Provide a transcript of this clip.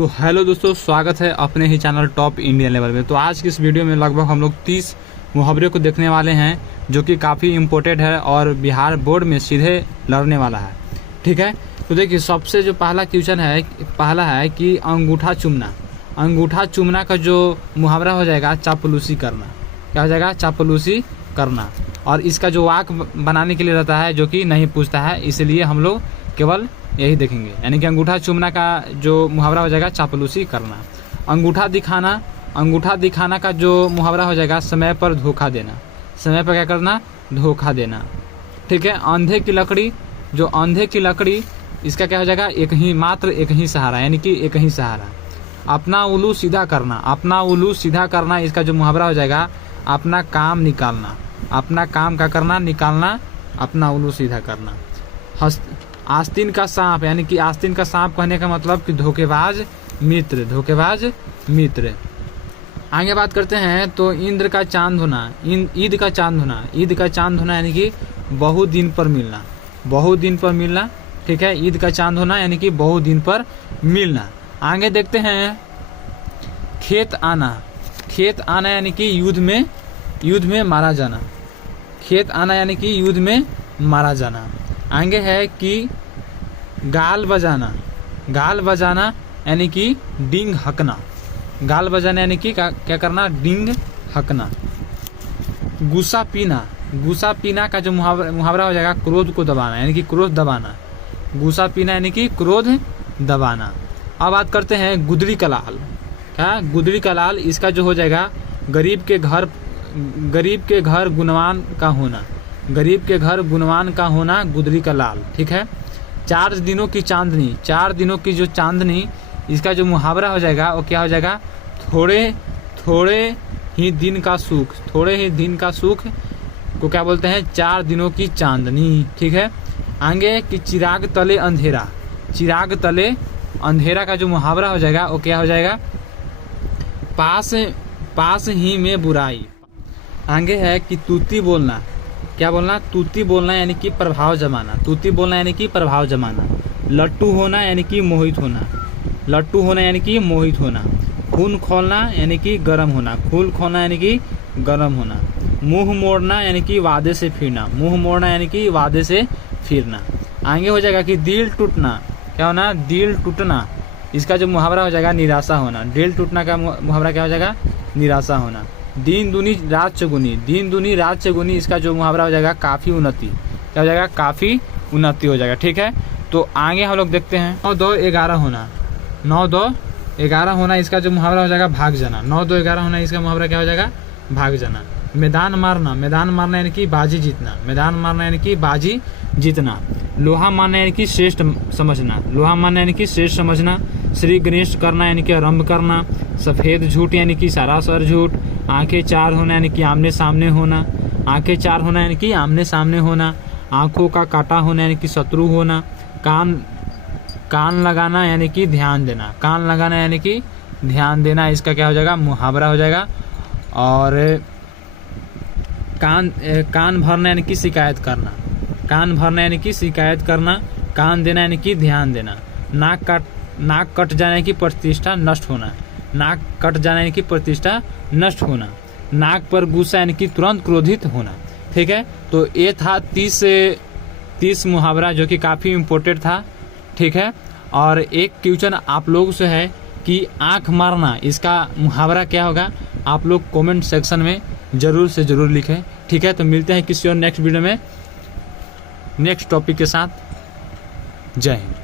तो हेलो दोस्तों, स्वागत है अपने ही चैनल टॉप इंडियन लेवल में। तो आज की इस वीडियो में लगभग हम लोग 30 मुहावरे को देखने वाले हैं जो कि काफ़ी इम्पोर्टेंट है और बिहार बोर्ड में सीधे लड़ने वाला है। ठीक है, तो देखिए सबसे जो पहला क्वेश्चन है, पहला है कि अंगूठा चूमना। अंगूठा चूमना का जो मुहावरा हो जाएगा चापलूसी करना। क्या हो जाएगा? चापलूसी करना। और इसका जो वाक बनाने के लिए रहता है जो कि नहीं पूछता है, इसलिए हम लोग केवल यही देखेंगे। यानी कि अंगूठा चूमना का जो मुहावरा हो जाएगा चापलूसी करना। अंगूठा दिखाना, अंगूठा दिखाना का जो मुहावरा हो जाएगा समय पर धोखा देना। समय पर क्या करना? धोखा देना। ठीक है। अंधे की लकड़ी, जो अंधे की लकड़ी, इसका क्या हो जाएगा? एक ही, मात्र एक ही सहारा, यानी कि एक ही सहारा। अपना उल्लू सीधा करना, अपना उल्लू सीधा करना, इसका जो मुहावरा हो जाएगा अपना काम निकालना। अपना काम का करना, निकालना, अपना उल्लू सीधा करना। आस्तीन का सांप, यानी कि आस्तीन का सांप कहने का मतलब कि धोखेबाज मित्र, धोखेबाज मित्र। आगे बात करते हैं तो इंद्र का चांद होना, ईद का चांद होना। ईद का चांद होना यानी कि बहुत दिन पर मिलना, बहुत दिन पर मिलना। ठीक है, ईद का चांद होना यानी कि बहुत दिन पर मिलना। आगे देखते हैं खेत आना। खेत आना यानी कि युद्ध में मारा जाना। खेत आना यानी कि युद्ध में मारा जाना। आगे है कि गाल बजाना। गाल बजाना यानी कि डींग हकना। गाल बजाना यानी कि क्या करना? डींग हकना। गुस्सा पीना। गुस्सा पीना का जो मुहावरा हो जाएगा क्रोध को दबाना, यानी कि क्रोध दबाना। गुस्सा पीना यानी कि क्रोध दबाना। अब बात करते हैं गुदड़ी का लाल। क्या? गुदड़ी का लाल, इसका जो हो जाएगा गरीब के घर गुणवान का होना। गरीब के घर गुणवान का होना, गुदड़ी का लाल। ठीक है। 4 दिनों की चांदनी। 4 दिनों की जो चांदनी, इसका जो मुहावरा हो जाएगा वो क्या हो जाएगा? थोड़े ही दिन का सुख। थोड़े ही दिन का सुख को क्या बोलते हैं? 4 दिनों की चांदनी। ठीक है। आगे कि चिराग तले अंधेरा। चिराग तले अंधेरा का जो मुहावरा हो जाएगा वो क्या हो जाएगा? पास ही में बुराई। आगे है कि तूती बोलना। क्या बोलना? तूती बोलना यानी कि प्रभाव जमाना। तूती बोलना यानी कि प्रभाव जमाना। लट्टू होना यानी कि मोहित होना। लट्टू होना यानी कि मोहित होना। खून खोलना यानी कि गर्म होना। खून खोलना यानी कि गर्म होना। मुंह मोड़ना यानी कि वादे से फिरना। मुंह मोड़ना यानी कि वादे से फिरना। आगे हो जाएगा कि दिल टूटना। क्या होना? दिल टूटना। इसका जो मुहावरा हो जाएगा निराशा होना। दिल टूटना का मुहावरा क्या हो जाएगा? निराशा होना। दिन दुनी रात चौगुनी। दिन दुनी रात चौगुनी, इसका जो मुहावरा हो जाएगा काफी उन्नति। क्या हो जाएगा? काफी उन्नति हो जाएगा। ठीक है। तो आगे हम लोग देखते हैं 9-2-11 होना। 9-2-11 होना, इसका जो मुहावरा हो जाएगा भाग जाना। 9-2-11 होना, इसका मुहावरा क्या हो जाएगा? भाग जाना। मैदान मारना। मैदान मारना यानी कि बाजी जीतना। मैदान मारना यानी कि बाजी जीतना। लोहा मारना यानी कि श्रेष्ठ समझना। लोहा मारना यानी कि श्रेष्ठ समझना। श्री गणेश करना यानी कि आरंभ करना। सफेद झूठ यानी कि सरासर झूठ। आंखें 4 होना यानी कि आमने सामने होना। आंखें 4 होना यानी कि आमने सामने होना। आंखों का काटा होना यानी कि शत्रु होना। कान लगाना यानी कि ध्यान देना। कान लगाना यानी कि ध्यान देना, इसका क्या हो जाएगा? मुहावरा हो जाएगा। और कान भरना यानी कि शिकायत करना। कान भरना यानी कि शिकायत करना। कान देना यानी कि ध्यान देना। नाक कट जाने की प्रतिष्ठा नष्ट होना। नाक कट जाने यानी कि प्रतिष्ठा नष्ट होना। नाक पर गुस्सा यानी कि तुरंत क्रोधित होना। ठीक है। तो ये था 30 मुहावरा जो कि काफ़ी इम्पोर्टेंट था। ठीक है। और एक क्वेश्चन आप लोगों से है कि आंख मारना, इसका मुहावरा क्या होगा? आप लोग कमेंट सेक्शन में ज़रूर से ज़रूर लिखें। ठीक है। तो मिलते हैं किसी और नेक्स्ट वीडियो में नेक्स्ट टॉपिक के साथ। जय हिंद।